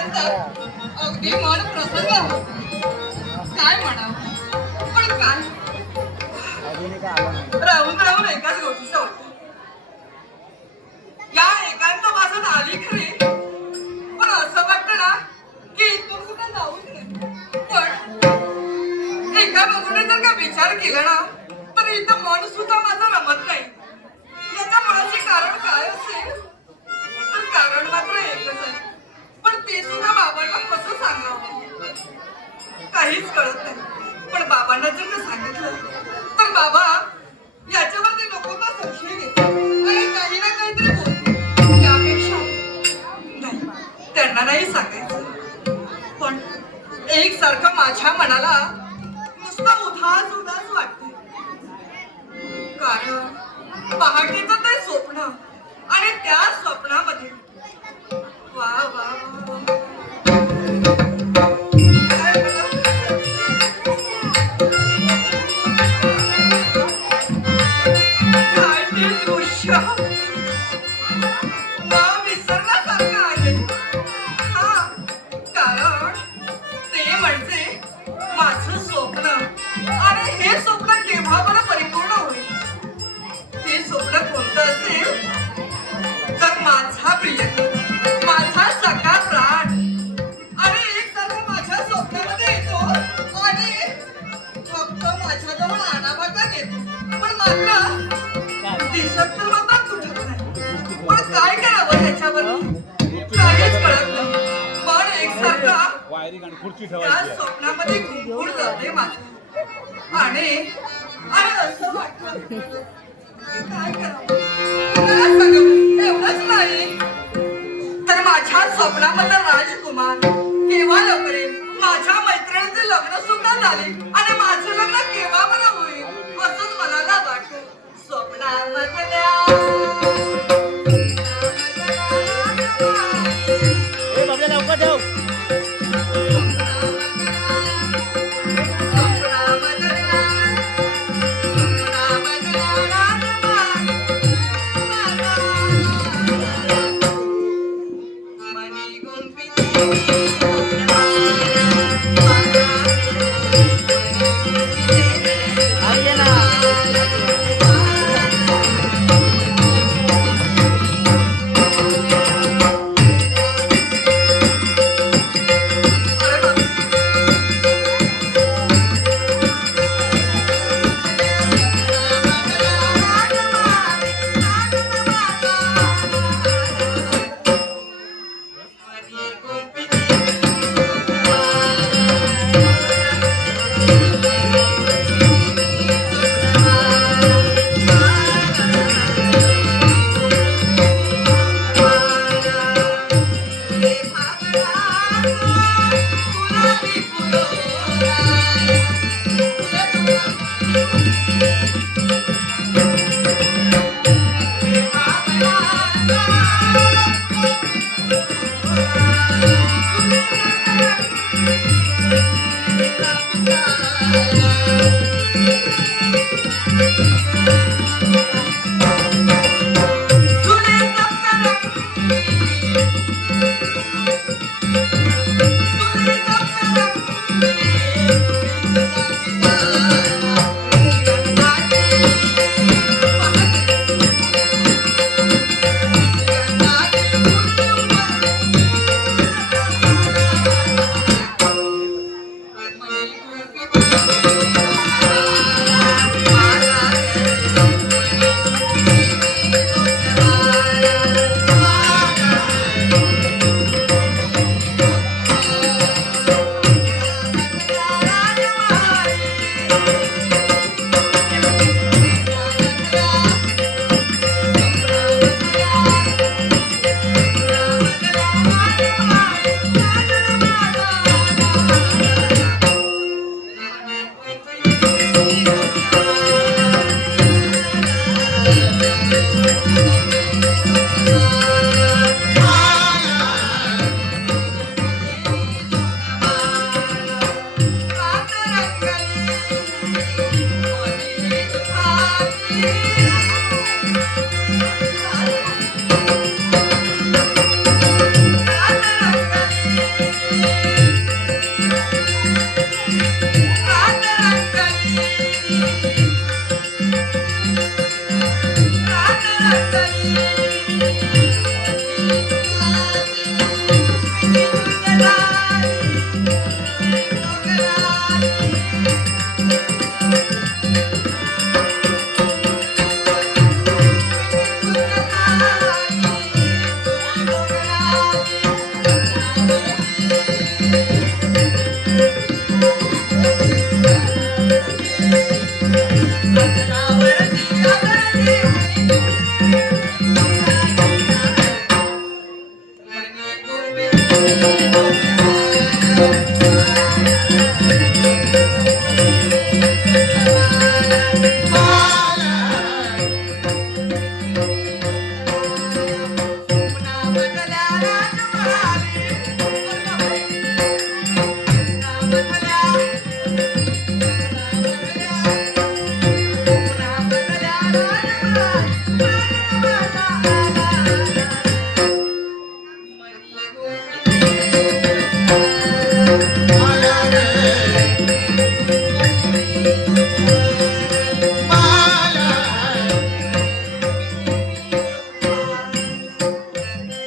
अगदी मन प्रसन्न होत. काय म्हणावं पण काय राहून राहून एकाच गोष्टीचं होत. या एकांतवासात आली खरी पण असं वाटतं ना की इथून कुठे जाऊच नाही. पण एका बाजूने जर का विचार केला ना तर इथं मन सुद्धा माझं रमत नाही. याच्या मनाचे कारण काय असेल तर कारण मात्र एकच आहे. पण ते सुद्धा बाबांना कसं सांगावं काहीच कळत नाही. पण बाबांना जर का सांगितलं तर बाबा याच्यावरती नको का संशय घेतात आणि काही ना काहीतरी बोलते. त्यापेक्षा नाही त्यांना नाही सांगायचं. पण एक सारखं माझ्या मनाला नुसतं उदास उदास वाटते. कारण पहाटेचं ते स्वप्न आणि त्या स्वप्नामध्ये वा वा काय ते दृश्य विसरण्यासारखं आहे. हा कारण ते म्हणजे माझं स्वप्न आणि हे स्वप्न केव्हा मला परिपूर्ण होईल. ते स्वप्न कोणतं असेल तर माझा प्रिय माझा सखा प्राण आणि एक सारखं माझ्या स्वप्नामध्ये येतो आणि फक्त माझ्याजवळ आणावाटा येतो. पण मात्र दिसत तर मात्र कुठं नाही. पण काय करावं त्याच्यावर काहीच कळत नाही. पण एकसारखा त्या स्वप्नामध्ये गुंफून जाते माझं आणि असं वाटतं काय करावं एवढंच नाही तर माझ्या स्वप्नामधला राजकुमार केव्हा लवकर येईल. माझ्या मैत्रिणीचे लग्न सुद्धा झाले आणि माझं लग्न केव्हा बरं होईल असंच मनाला वाटतं. स्वप्नामधल्या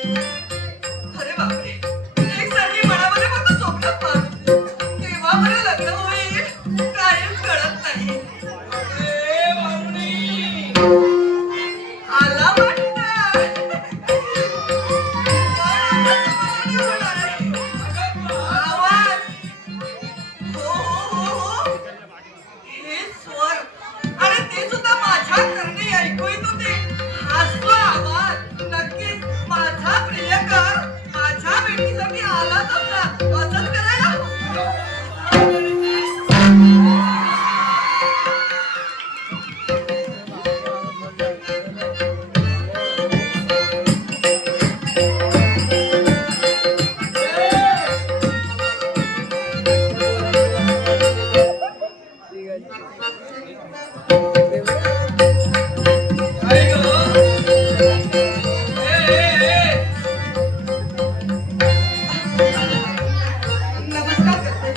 अरे बापरे, एकसारखी मनामध्ये फक्त स्वप्नात पाहते. केव्हा मला लग्न होईल काहीच कळत नाही. आला वाटतं. आवाज. हो हो हो हो, हे स्वर आणि ते सुद्धा माझ्या करणे ऐकू येत होते. हाच तो आवाज नक्कीच माझा प्रियकर माझ्या भेटीसाठी आलाच होता. असंच करायला. नमस्कार करते.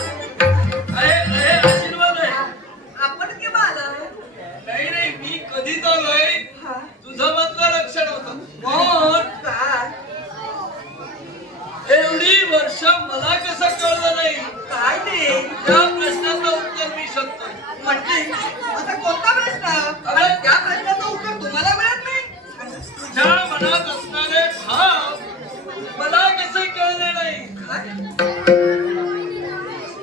आपण केव्हा आला? मी कधीच आलोय हा, तुझं मात्र लक्ष नव्हतं. पण काय एवढी वर्ष मला कसं कळलं नाही काय ते या प्रश्नाचं उत्तर मी शोधतोय. म्हटले. आता कोणता प्रश्न? अरे त्या प्रश्नाचं उत्तर तुम्हाला मिळत नाही. तुझ्या मनात असणारे भाव मला कसे कळले नाही. काय?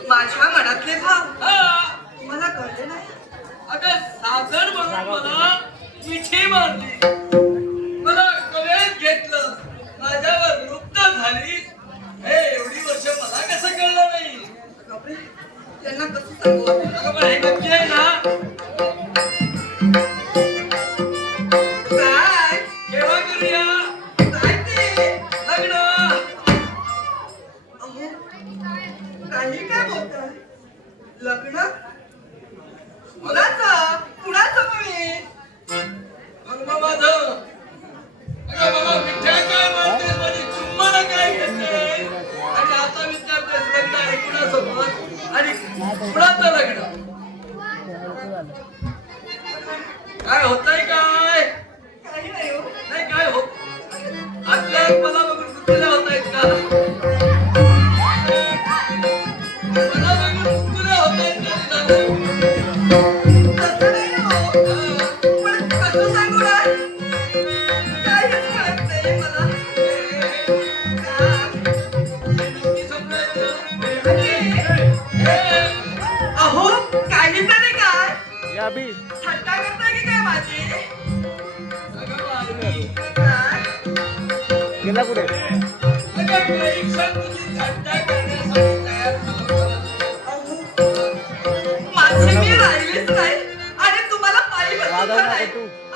माझ्या मनातले भाव हा, तुम्हाला कळले नाही? अगं सादर म्हणून मला मिठी मारली, मला कवेत घेतलं, माझ्यावर लुप्त झाली. हे एवढी वर्ष मला कसं कळलं नाही. बापरे, त्यांना कसं सांगू आपण? अगं पण हे नक्की आहे ना? काय केव्हा करूया काय ते? लग्न? अहो, काही काय बोलताय? लग्न कुणाचं कुणाचं मुळे? मग माझं अगं मला मिठ्या काय मारतेस, माझी चुम्माला काय घेतेस आणि आता विचारतेस लग्न आहे कुणासोबत आणि कुणाचं लग्न? काय होतंय काय? काही नाही हो. नाही काय होत आपल्या मला बघून कुठल्या होत आहेत का? मला बघून कुठल्या होत आहेत का? तसं नाही हो. पण कसं सांगू ना? काहीच कळत नाही मला. काय? अहो, काही तरी काय? थट्टा करताय की काय माझी? काय? गेला कुठे? अहो, माझी मी राहिलीच नाही आणि तुम्हाला पायी बसवलं नाही.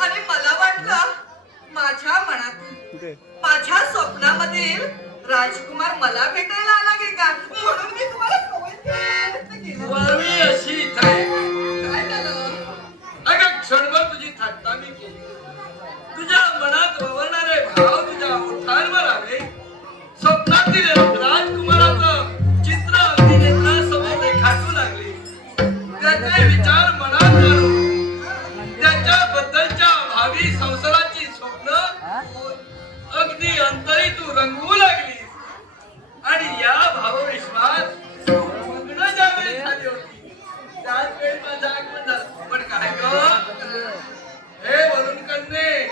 आणि मला वाटलं माझ्या मनातून कुठे? माझ्या स्वप्नामधील राजकुमार मला भेटायला आला की का, म्हणून मी तुम्हाला प्रयत्न केला. वारवी अशी इथं आहे. काय झालं? अगं क्षणभर तुझी थट्टा मी केली. तुझ्या मनात वळणारे भाव तुझ्या ओठांवर आले. स्वप्नातील राजकुमाराचं चित्र अगदी नेत्रासमोर रेखाटू लागले. त्याचे विचार मनात आणून त्याच्याबद्दलच्या भावी संसाराची स्वप्न अगदी अंतरी तू रंगवू लागलीस आणि या भावविश्वात मग्न ज्यावेळी झाली होती त्याच वेळी माझा आगमन झालं. पण काय ग हे वरुण कन्ये,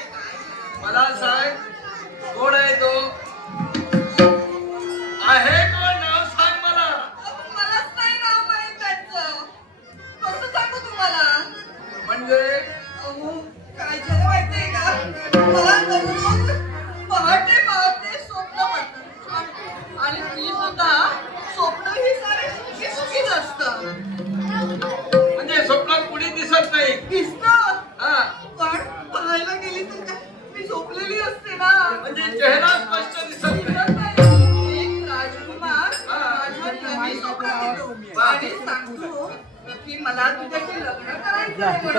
मला सांग कोण आहे तो? आहे कोण? नाव सांग मला. मलाच नाही नाव माहित त्यांचं. कसं सांगू तुम्हाला? म्हणजे अहो, काय झालं माहितीये का? मला दररोज पहाटे पहाटे स्वप्न पडतात आणि मी सुद्धा स्वप्न ही सारी सुखी सुखीच असतं. म्हणजे स्वप्नात कुणी दिसत नाही. दिसतं हा पण पाहायला गेली तर काय, मी झोपलेली असते ना. म्हणजे चेहरा स्पष्ट दिसत नाही. दिसत नाही. एक राजकुमार माझ्या नेहमी स्वप्नात येतो आणि सांगतो की मला तुझ्याशी लग्न करायचं आहे.